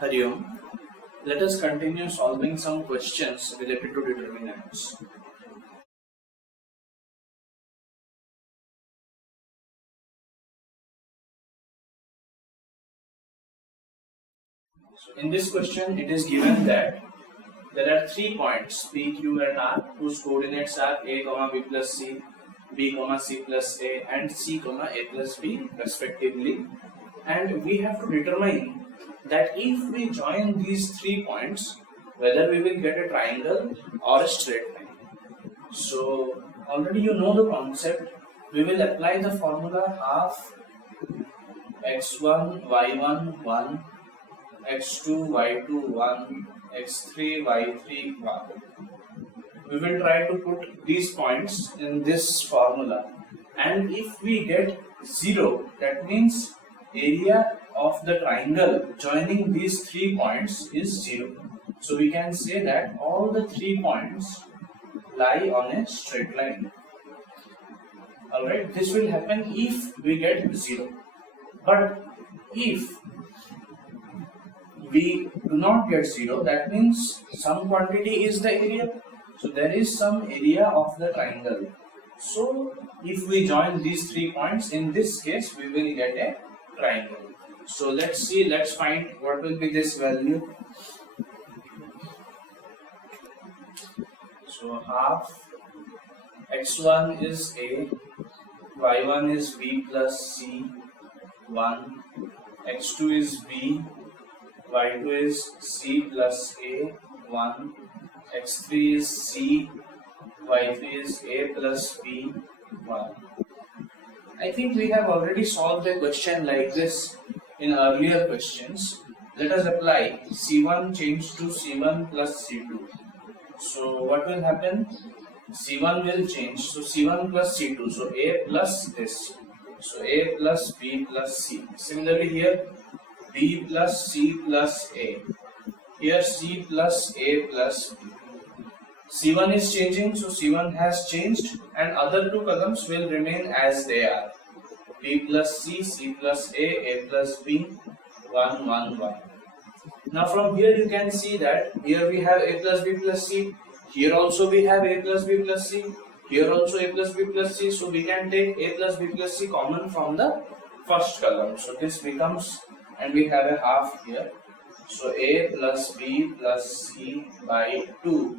Hari Om. Let us continue solving some questions related to determinants. So in this question, it is given that there are 3 points P, Q and R whose coordinates are a, b plus c, b, c plus a and c, a plus b respectively, and we have to determine that if we join these 3 points, whether we will get a triangle or a straight line. So already you know the concept. We will apply the formula half x1 y1 1, x2 y2 1, x3 y3 1. We will try to put these points in this formula, and if we get 0, that means area of the triangle joining these 3 points is 0. So we can say that all the 3 points lie on a straight line. Alright, this will happen if we get 0. But if we do not get 0, that means some quantity is the area. So there is some area of the triangle. So if we join these 3 points, in this case we will get a triangle. So let's find what will be this value. So half x1 is a, y1 is b plus c 1, x2 is b, y2 is c plus a 1, x3 is c, y3 is a plus b 1. I think we have already solved a question like this in earlier questions. Let us apply c1 change to c1 plus c2. So what will happen? c1 will change, so c1 plus c2, so a plus this, so a plus b plus c. Similarly here b plus c plus a, here c plus a plus b. c1 is changing, so c1 has changed, and other 2 columns will remain as they are. b plus c, c plus a plus b, 1 1 1. Now from here you can see that here we have a plus b plus c, here also we have a plus b plus c, here also a plus b plus c, so we can take a plus b plus c common from the first column. So this becomes, and we have a half here, so a plus b plus c by 2,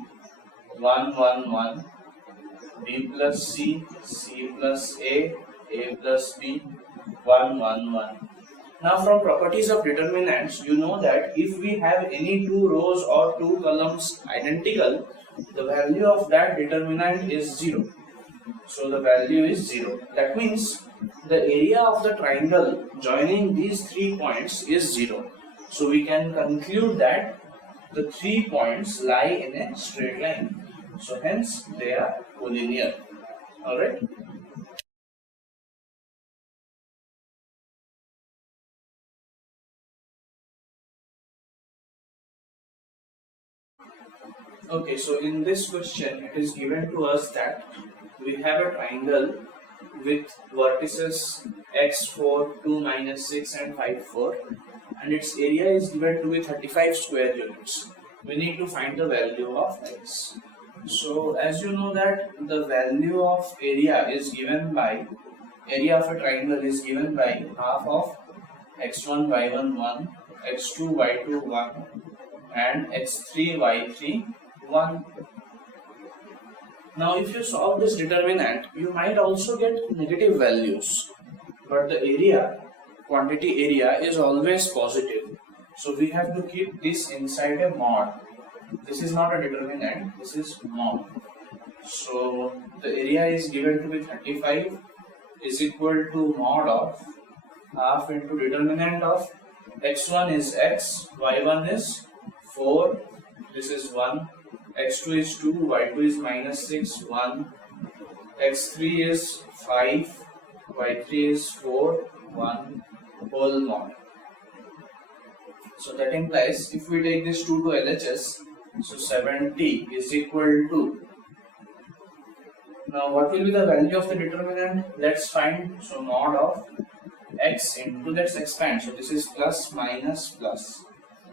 1 1 1, b plus c, c plus a plus b, 1 1 1. Now from properties of determinants, you know that if we have any 2 rows or 2 columns identical, the value of that determinant is 0. So the value is 0. That means the area of the triangle joining these 3 points is 0. So we can conclude that the 3 points lie in a straight line. So hence they are collinear. Alright. Okay, so in this question it is given to us that we have a triangle with vertices x4, 2, minus 6 and 5, 4, and its area is given to be 35 square units. We need to find the value of x. So as you know that the value of area is given by, area of a triangle is given by half of x1 y1 1, x2 y2 1 and x3 y3 1. Now if you solve this determinant, you might also get negative values, but the area, quantity area, is always positive. So we have to keep this inside a mod. This is not a determinant, this is mod. So the area is given to be 35 is equal to mod of half into determinant of x1 is x, y1 is 4, this is 1, x2 is 2, y2 is minus 6, 1, x3 is 5, y3 is 4, 1, whole mod. So that implies if we take this 2 to LHS, so 70 is equal to, now what will be the value of the determinant? Let's find. So mod of x into, let's expand, so this is plus minus plus,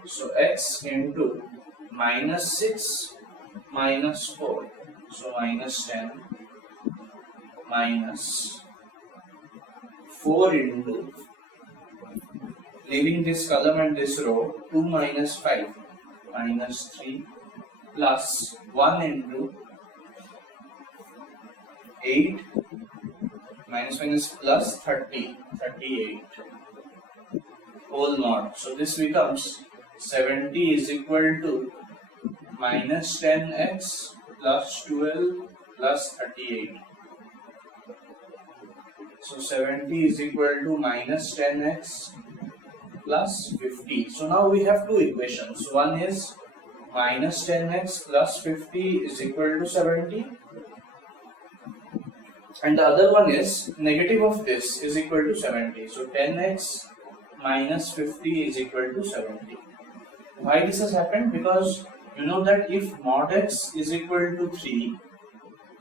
So x into minus 6 minus 4. So minus 10 minus 4 into, leaving this column and this row, 2 minus 5 minus 3 plus 1 into 8 minus plus 30, 38 whole mod. So this becomes 70 is equal to minus 10x plus 12 plus 38. So 70 is equal to minus 10x plus 50. So now we have two equations. One is minus 10x plus 50 is equal to 70. And the other one is negative of this is equal to 70. So 10x minus 50 is equal to 70. Why this has happened? Because you know that if mod x is equal to 3,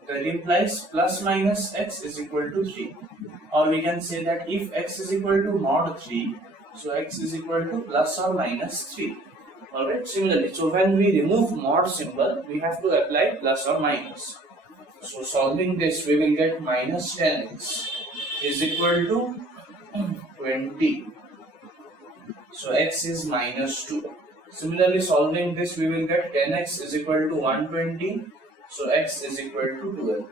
that implies plus minus x is equal to 3. Or we can say that if x is equal to mod 3, so x is equal to plus or minus 3. Alright, similarly, so when we remove mod symbol, we have to apply plus or minus. So solving this, we will get minus 10x is equal to 20. So x is minus 2. Similarly, solving this, we will get 10x is equal to 120. So x is equal to 12.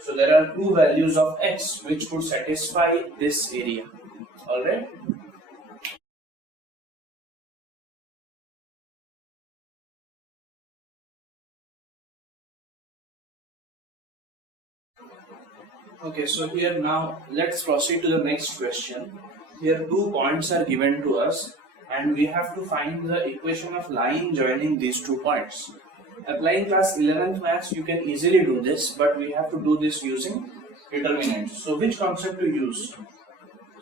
So there are two values of x which could satisfy this area. Alright. Okay, so here now let's proceed to the next question. Here 2 points are given to us and we have to find the equation of line joining these 2 points. Applying class 11th maths, you can easily do this, but we have to do this using determinants. So which concept to use?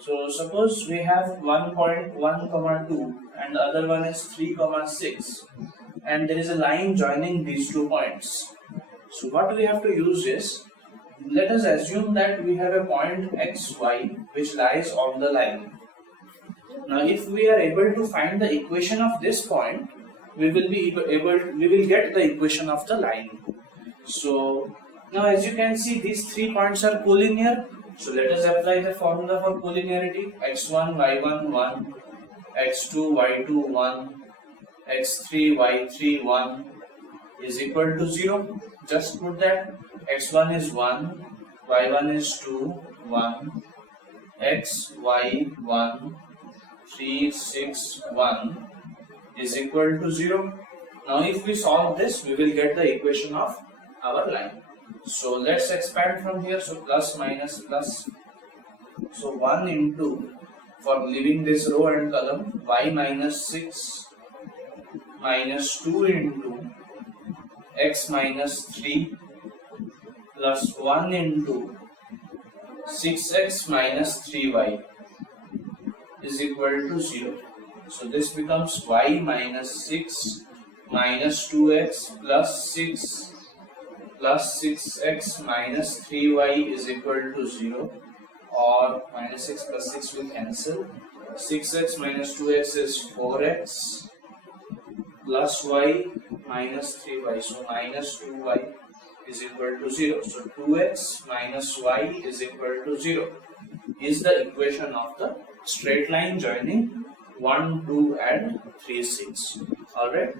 So suppose we have 1.1, 2 and the other one is 3, 6 and there is a line joining these 2 points. So what we have to use is, let us assume that we have a point xy which lies on the line. Now if we are able to find the equation of this point, we will get the equation of the line. So now as you can see, these 3 points are collinear. So let us apply the formula for collinearity. x1 y1 1, x2 y2 1, x3 y3 1 is equal to 0. Just put that. x1 is 1, y1 is 2, 1, x, y, 1, 3, 6, 1 is equal to 0. Now if we solve this, we will get the equation of our line. So let's expand from here. So plus minus plus. So 1 into, for leaving this row and column, y minus 6 minus 2 into x minus 3 plus 1 into 6x minus 3y is equal to 0. So this becomes y minus 6 minus 2x plus 6 plus 6x minus 3y is equal to 0, or minus 6 plus 6 will cancel. 6x minus 2x is 4x plus y minus 3y, so minus 2y is equal to 0. So 2x minus y is equal to 0 is the equation of the straight line joining 1, 2 and 3, 6. Alright.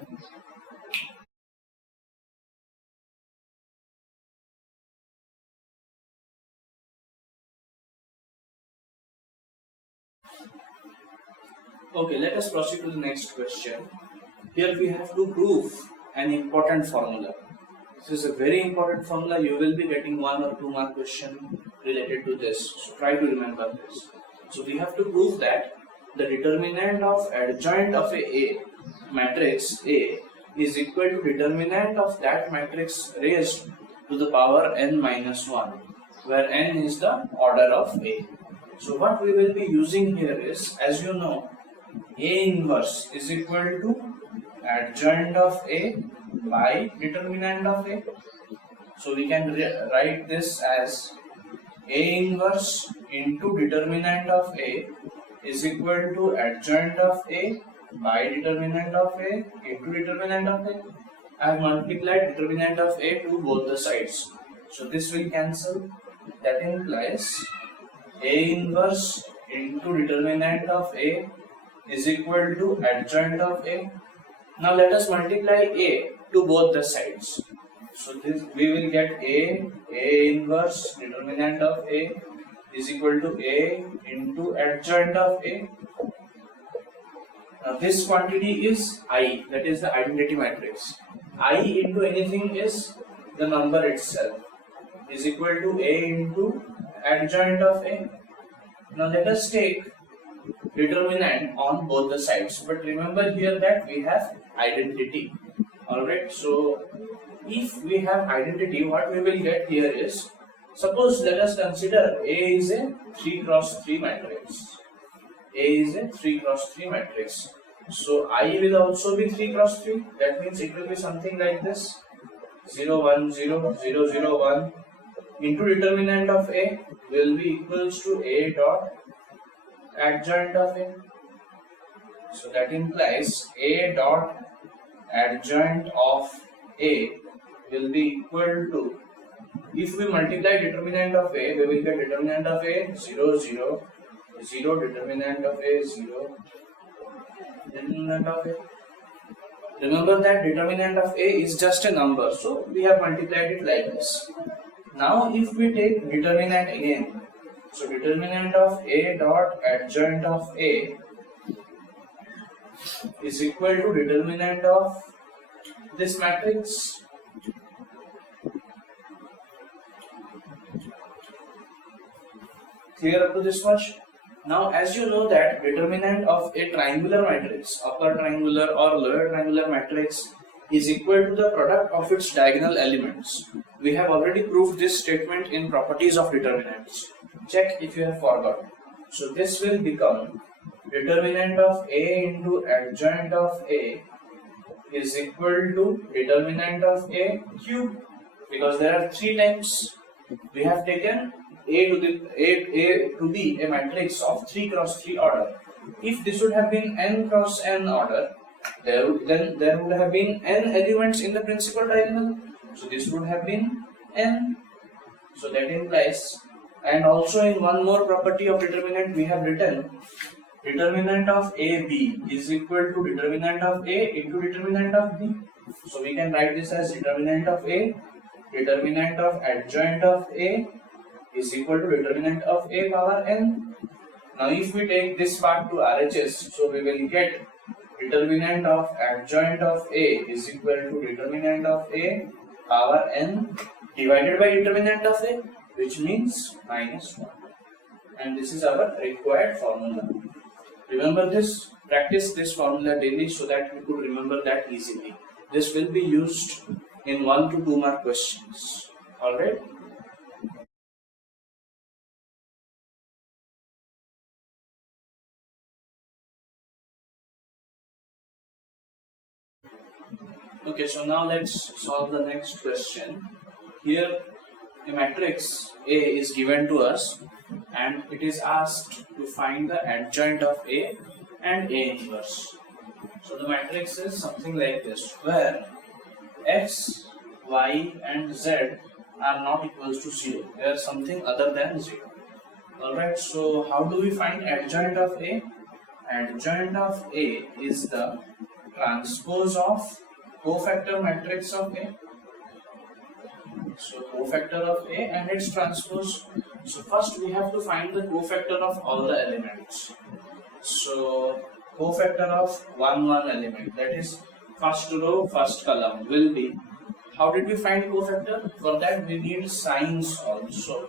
Okay, let us proceed to the next question. Here we have to prove an important formula. This is a very important formula. You will be getting 1 or 2 mark question related to this. So try to remember this. So we have to prove that the determinant of adjoint of a matrix A is equal to determinant of that matrix raised to the power n minus 1, where n is the order of A. So what we will be using here is, as you know, A inverse is equal to adjoint of A by determinant of A. So we can write this as A inverse into determinant of A is equal to adjoint of A by determinant of A into determinant of A. I have multiplied determinant of A to both the sides. So this will cancel. That implies A inverse into determinant of A is equal to adjoint of A. Now let us multiply A to both the sides. So this we will get A inverse determinant of A is equal to A into adjoint of A. Now this quantity is I, that is the identity matrix. I into anything is the number itself, is equal to A into adjoint of A. Now let us take determinant on both the sides, but remember here that we have identity. Alright, so if we have identity, what we will get here is, suppose let us consider A is a 3 cross 3 matrix. A is a 3 cross 3 matrix. So I will also be 3 cross 3. That means it will be something like this: 0 1 0 0 0 1 into determinant of A will be equals to A dot adjoint of A. So that implies A dot adjoint of A will be equal to, if we multiply determinant of A, we will get determinant of A 0 0 0, determinant of A 0, determinant of A. Remember that determinant of A is just a number, so we have multiplied it like this. Now if we take determinant again, so determinant of A dot adjoint of A is equal to determinant of this matrix. Clear up to this much? Now as you know that determinant of a triangular matrix, upper triangular or lower triangular matrix, is equal to the product of its diagonal elements. We have already proved this statement in properties of determinants. Check if you have forgotten. So this will become determinant of A into adjoint of A is equal to determinant of A cube, because there are 3 times. We have taken A to be a matrix of 3 cross 3 order. If this would have been n cross n order, there would have been n elements in the principal diagonal. So this would have been n. So that implies, and also in one more property of determinant we have written determinant of AB is equal to determinant of A into determinant of B. So we can write this as determinant of A, determinant of adjoint of A is equal to determinant of A power n. Now if we take this part to RHS, so we will get determinant of adjoint of A is equal to determinant of A power n divided by determinant of A, which means minus 1. And this is our required formula. Remember this, practice this formula daily so that you could remember that easily. This will be used in 1 to 2 mark questions. Alright? Okay, so now let's solve the next question. Here a matrix A is given to us and it is asked to find the adjoint of A and A inverse. So the matrix is something like this, where x, y and z are not equals to 0. They are something other than 0. Alright, so how do we find adjoint of A? Adjoint of A is the transpose of cofactor matrix of A. So cofactor of A and its transpose. So first we have to find the cofactor of all the elements. So cofactor of 1 1 element, that is first row first column, will be, how did we find cofactor? For that we need signs also.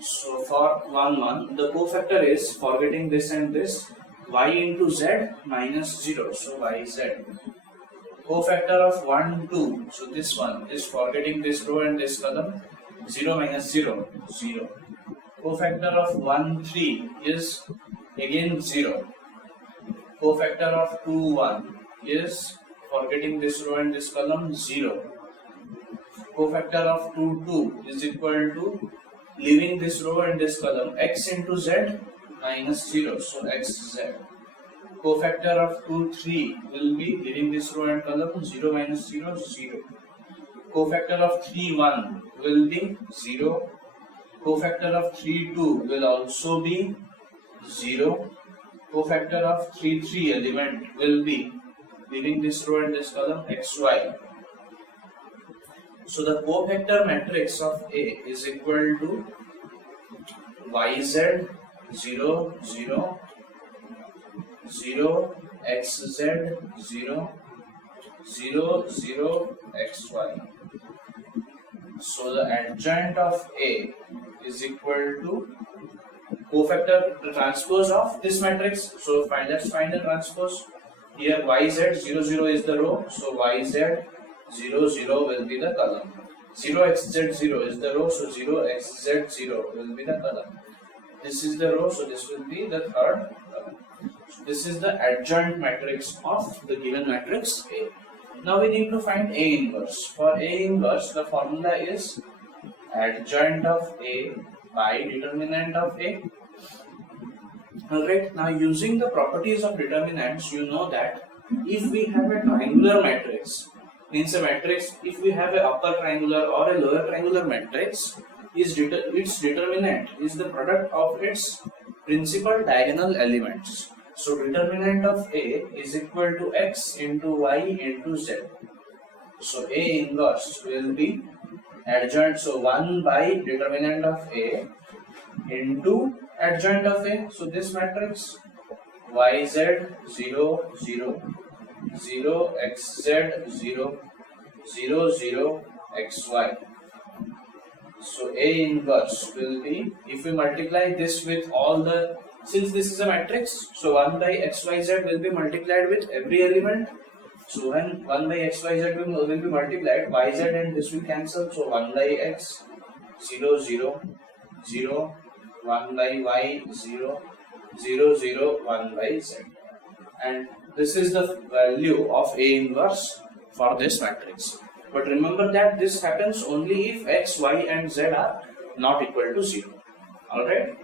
So for 1 1 the cofactor is, forgetting this and this, y into z minus 0, so yz. Cofactor of 1 2, so this one is, forgetting this row and this column, 0 minus 0, 0. Cofactor of 1 3 is again 0. Cofactor of 2 1 is, forgetting this row and this column, 0. Cofactor of 2 2 is equal to, leaving this row and this column, x into z minus 0, so xz. Cofactor of 2, 3 will be, leaving this row and column, 0 minus 0, 0. Cofactor of 3, 1 will be 0. Cofactor of 3, 2 will also be 0. Cofactor of 3, 3 element will be, leaving this row and this column, xy. So the cofactor matrix of A is equal to yz 0, 0, 0, xz 0, 0, 0, xy. So the adjoint of A is equal to cofactor, the transpose of this matrix. So let's find the transpose. Here yz 0, 0 is the row, so yz 0, 0 will be the column. 0 xz 0 is the row, so 0 xz 0 will be the column. This is the row, so this will be the third column. So this is the adjoint matrix of the given matrix A. Now we need to find A inverse. For A inverse, the formula is adjoint of A by determinant of A. Alright, now using the properties of determinants, you know that if we have a triangular matrix, means a matrix, if we have a upper triangular or a lower triangular matrix, its determinant is the product of its principal diagonal elements. So determinant of A is equal to x into y into z. So A inverse will be adjoint, so 1 by determinant of A into adjoint of A. So this matrix yz 0, 0, 0, xz 0, 0, 0, xy. So A inverse will be, if we multiply this with all the, since this is a matrix, so 1 by xyz will be multiplied with every element. So when 1 by xyz will be multiplied, yz and this will cancel, so 1 by x, 0, 0, 0, 1 by y, 0, 0, 0, 1 by z. And this is the value of A inverse for this matrix. But remember that this happens only if x, y and z are not equal to 0. Alright?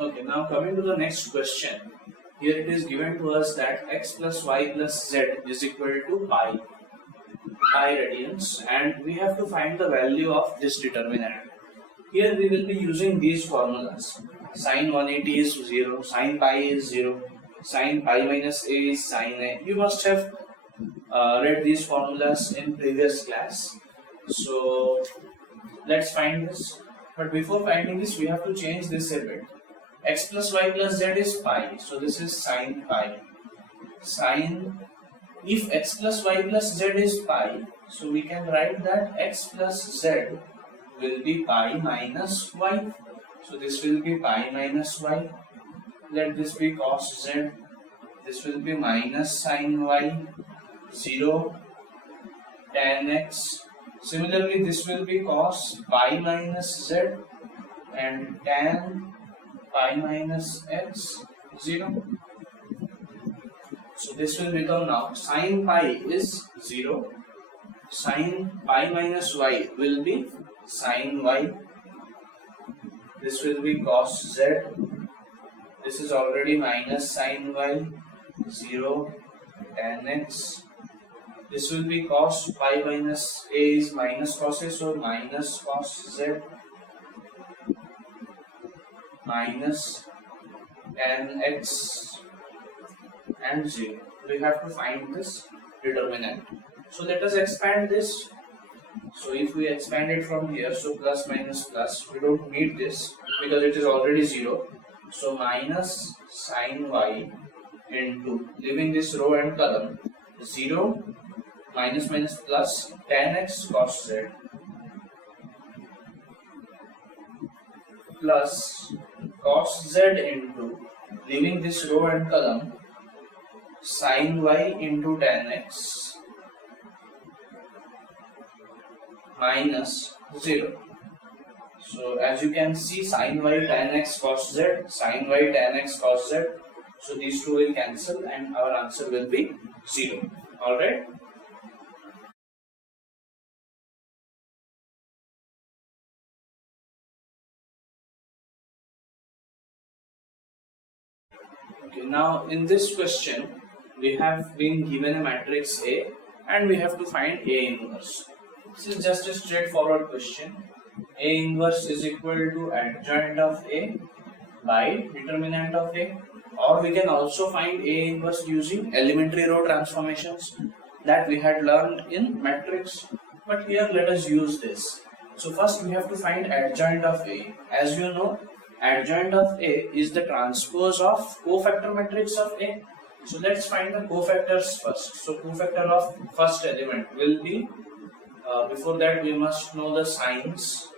Okay, now coming to the next question. Here it is given to us that x plus y plus z is equal to pi radians, and we have to find the value of this determinant. Here we will be using these formulas. Sin 180 is 0, sin pi is 0, sin pi minus a is sin a. You must have read these formulas in previous class. So let's find this. But before finding this, we have to change this a bit. X plus y plus z is pi, so this is sin pi. If x plus y plus z is pi, so we can write that x plus z will be pi minus y. So this will be pi minus y. Let this be cos z. This will be minus sin y, 0, tan x. Similarly, this will be cos pi minus z and tan pi minus x, 0. So this will become now sin pi is 0, sin pi minus y will be sin y, this will be cos z, this is already minus sin y, 0, tan x, this will be cos pi minus a is minus cos a, so minus cos z, minus tan x and 0. We have to find this determinant. So let us expand this. So if we expand it from here, so plus minus plus, we don't need this because it is already 0. So minus sin y into, leaving this row and column, 0, minus minus plus, tan x cos z, plus cos z into, leaving this row and column, sin y into tan x minus 0. So as you can see, sin y tan x cos z, sin y tan x cos z. So these two will cancel and our answer will be 0. Alright. Okay, now in this question, we have been given a matrix A and we have to find A inverse. This is just a straightforward question. A inverse is equal to adjoint of A by determinant of A, or we can also find A inverse using elementary row transformations that we had learned in matrix. But here let us use this. So first we have to find adjoint of A. As you know, adjoint of A is the transpose of cofactor matrix of A. So let's find the cofactors first. So cofactor of first element will be, before that we must know the signs.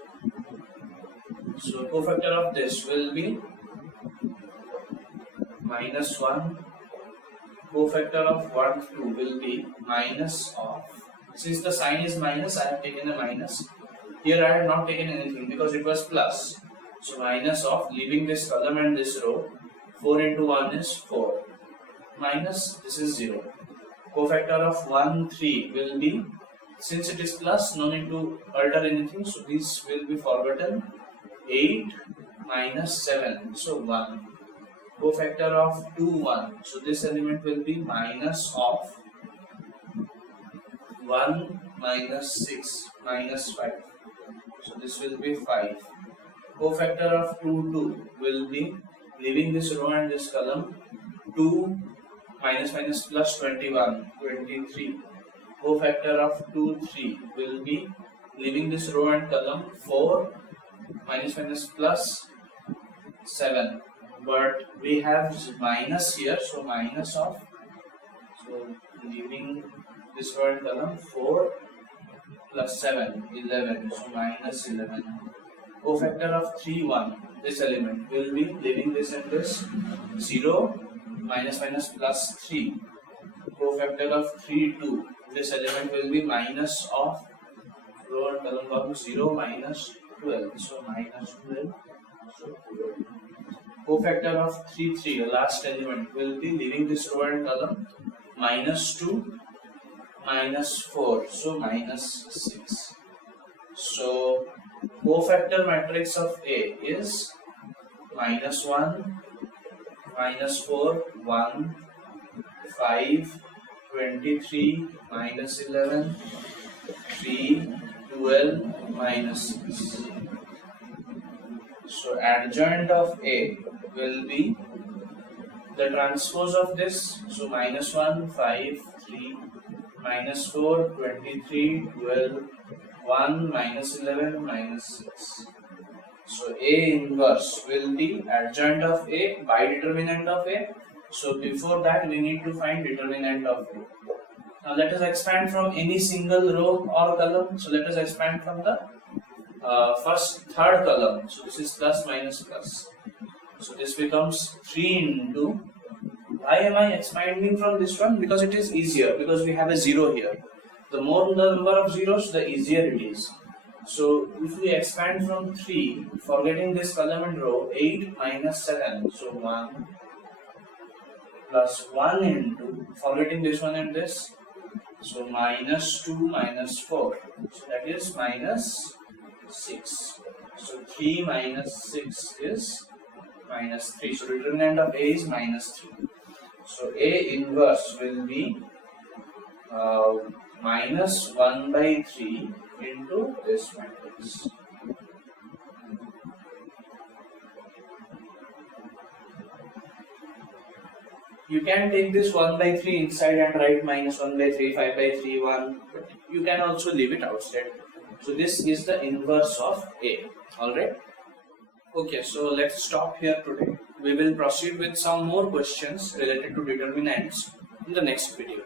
So cofactor of this will be -1. Cofactor of 1, 2 will be minus of, since the sign is minus, I have taken a minus. Here I have not taken anything because it was plus. So minus of, leaving this column and this row, 4 into 1 is 4. Minus, this is 0. Cofactor of 1, 3 will be, since it is plus, no need to alter anything, so this will be forgotten. 8 minus 7, so 1. Cofactor of 2, 1, so this element will be minus of 1 minus 6 minus 5, so this will be 5. Cofactor of 2, 2 will be, leaving this row and this column, 2 minus minus plus 21, 23. Cofactor of 2, 3 will be, leaving this row and column, 4 minus minus plus 7. But we have minus here, so minus of, so leaving this row and column, 4 plus 7, 11, so minus 11. Cofactor of 3, 1, this element will be, leaving this and this, 0 minus minus plus 3. Cofactor of 3, 2, this element will be minus of, row and column, 0 minus 12, so minus 12, so 12. Cofactor of 3, 3, the last element will be, leaving this row and column, minus 2 minus 4, so minus 6. So cofactor matrix of A is minus 1, minus 4, 1, 5, 23, minus 11, 3, 12, minus 6. So adjoint of A will be the transpose of this, so minus 1, 5, 3, minus 4, 23, 12, 1, minus 11, minus 6. So A inverse will be adjoint of A by determinant of A. So before that we need to find determinant of A. Now let us expand from any single row or column. So let us expand from the third column. So this is plus minus plus. So this becomes 3 into, why am I expanding from this one? Because it is easier, because we have a 0 here. The more the number of zeros, the easier it is. So if we expand from 3, forgetting this column and row, 8 minus 7, so 1 plus 1 into, forgetting this one and this, so minus 2 minus 4, so that is minus 6. So 3 minus 6 is minus 3. So determinant of A is minus 3. So A inverse will be minus 1 by 3 into this matrix. You can take this 1 by 3 inside and write minus 1 by 3, 5 by 3, 1. But you can also leave it outside. So this is the inverse of A. Alright. Okay, so let's stop here today. We will proceed with some more questions related to determinants in the next video.